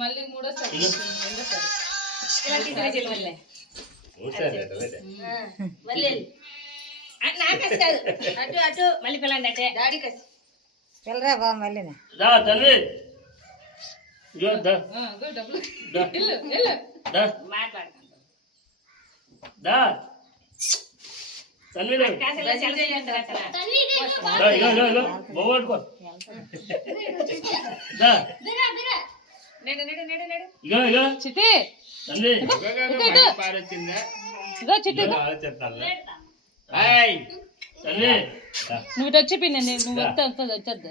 మళ్ళీ మూడోసారి అటు అటు మళ్ళీ పిల్లండి అంటే డాడీ కసి పిల్లరా బా మళ్ళీ నువ్వు వచ్చి పిన్న నువ్వు వచ్చేద్దా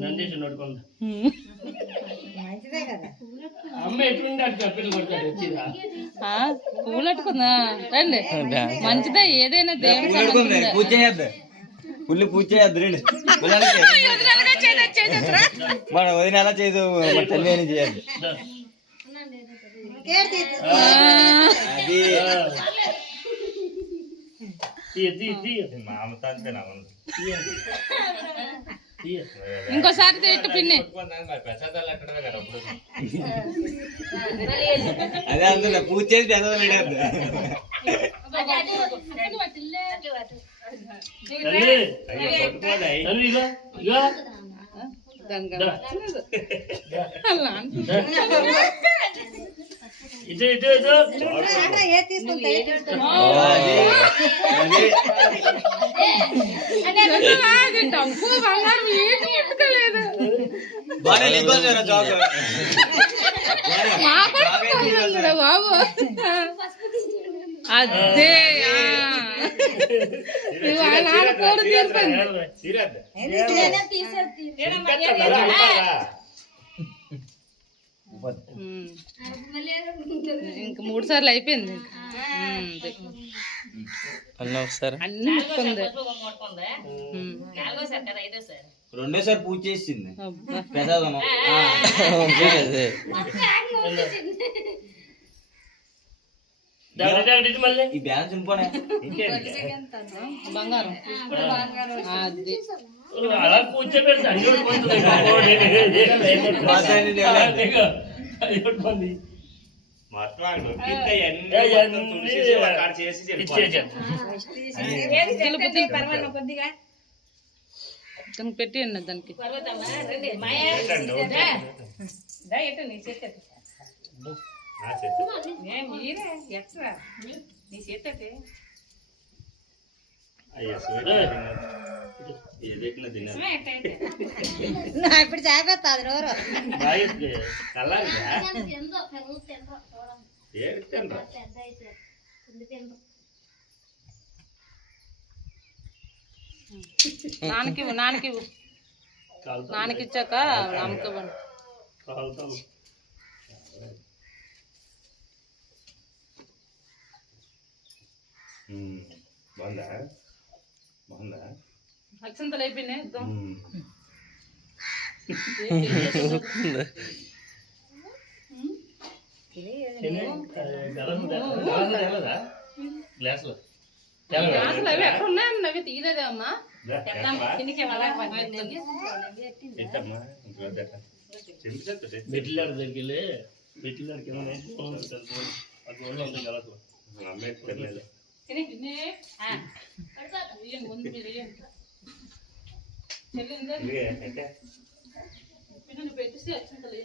నందీష్ నోడుకోండి అమ్మ ఎటువంటి పూలు అట్టుకుందా రండి మంచిదే ఏదైనా దేవుడు పూజ చేయద్దు పుల్లి పూజ చేయద్దు రండి మన వదిన ఎలా చేయదు తల్లి అని చేయద్దు ఇంకోసారి తిట్టు పిన్ని అదే అందులో పూజ చేసి పెద్దలు ఇటు ఇటు ఇటు డబ్బు బంగారం ఏది ఎట్టుకోలేదు బాబు అదే కూడా ఇంకా 3 సార్లు అయిపోయింది రెండోసారి పూజ చేసింది ఈ బ్యాలెన్స్ ఇంపోనే బంగారం అలా కూర్చోబెడతాను పెట్టి అన్న దానికి ఇప్పుడు చేపేస్తాది నోరు నాన్నకి ఇచ్చాక అమ్ముకోబండి బాగుందా బాగుందా అక్షంతలు అయిపోయినాయి గ్లాసులో అవి ఎక్కడ ఉన్నాయన్న అవి తీయలేదే అమ్మా మెట్టిలాడు దగ్గర మెట్టిలాడికి ఏమైనా ఉంది గ్లాసులో అమ్మాయి తెలియదు పెట్టేసి అక్షంతలు